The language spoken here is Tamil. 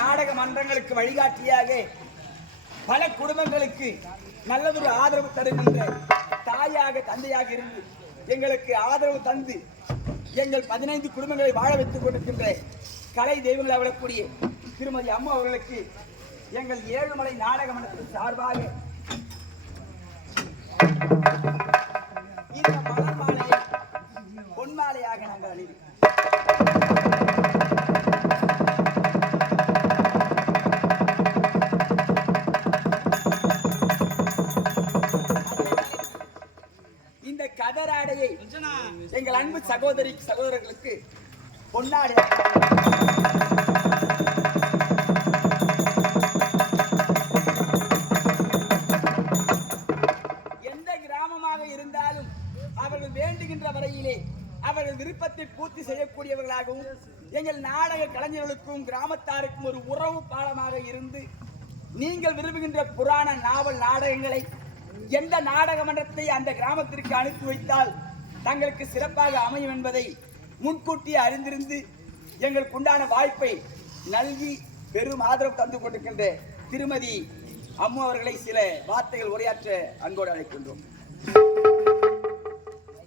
நாடக மன்றங்களுக்கு வழிகாட்டியாக பல குடும்பங்களுக்கு நல்லதொரு ஆதரவு தருகின்ற தாயாக தந்தையாக இருந்து எங்களுக்கு ஆதரவு தந்து எங்கள் 15 குடும்பங்களை வாழ வைத்துக் கொண்டிருக்கின்ற கலை தெய்வங்களை விடக்கூடிய திருமதி அம்மா அவர்களுக்கு எங்கள் ஏழுமலை நாடக மன்றத்தின் சார்பாக இந்த மலர் மாலையை பொன்மாலையாக நாங்கள் அணிவிக்கிறோம். இந்த கதராடையை எங்கள் அன்பு சகோதரர்களுக்கு பொன்னாடை எந்த கிராமமாக இருந்தாலும் அவர்கள் வேண்டுகின்ற வரையிலே அவர்கள் விருப்பத்தை பூர்த்தி செய்யக்கூடியவர்களாகவும் எங்கள் நாடக கலைஞர்களுக்கும் கிராமத்தாருக்கும் ஒரு உறவு பாலமாக இருந்து நீங்கள் விரும்புகின்ற புராண நாவல் நாடகங்களை எந்த நாடக மன்றத்தை அந்த கிராமத்திற்கு அனுப்பி வைத்தால் தங்களுக்கு சிறப்பாக அமையும் என்பதை முன்கூட்டியே அறிந்திருந்து எங்களுக்கு உண்டான வாய்ப்பை நல்கி பெரும் ஆதரவு தந்து கொண்டிருக்கின்ற திருமதி அம்மா அவர்களை சில வார்த்தைகள் உரையாற்ற அன்போடு அழைக்கின்றோம்.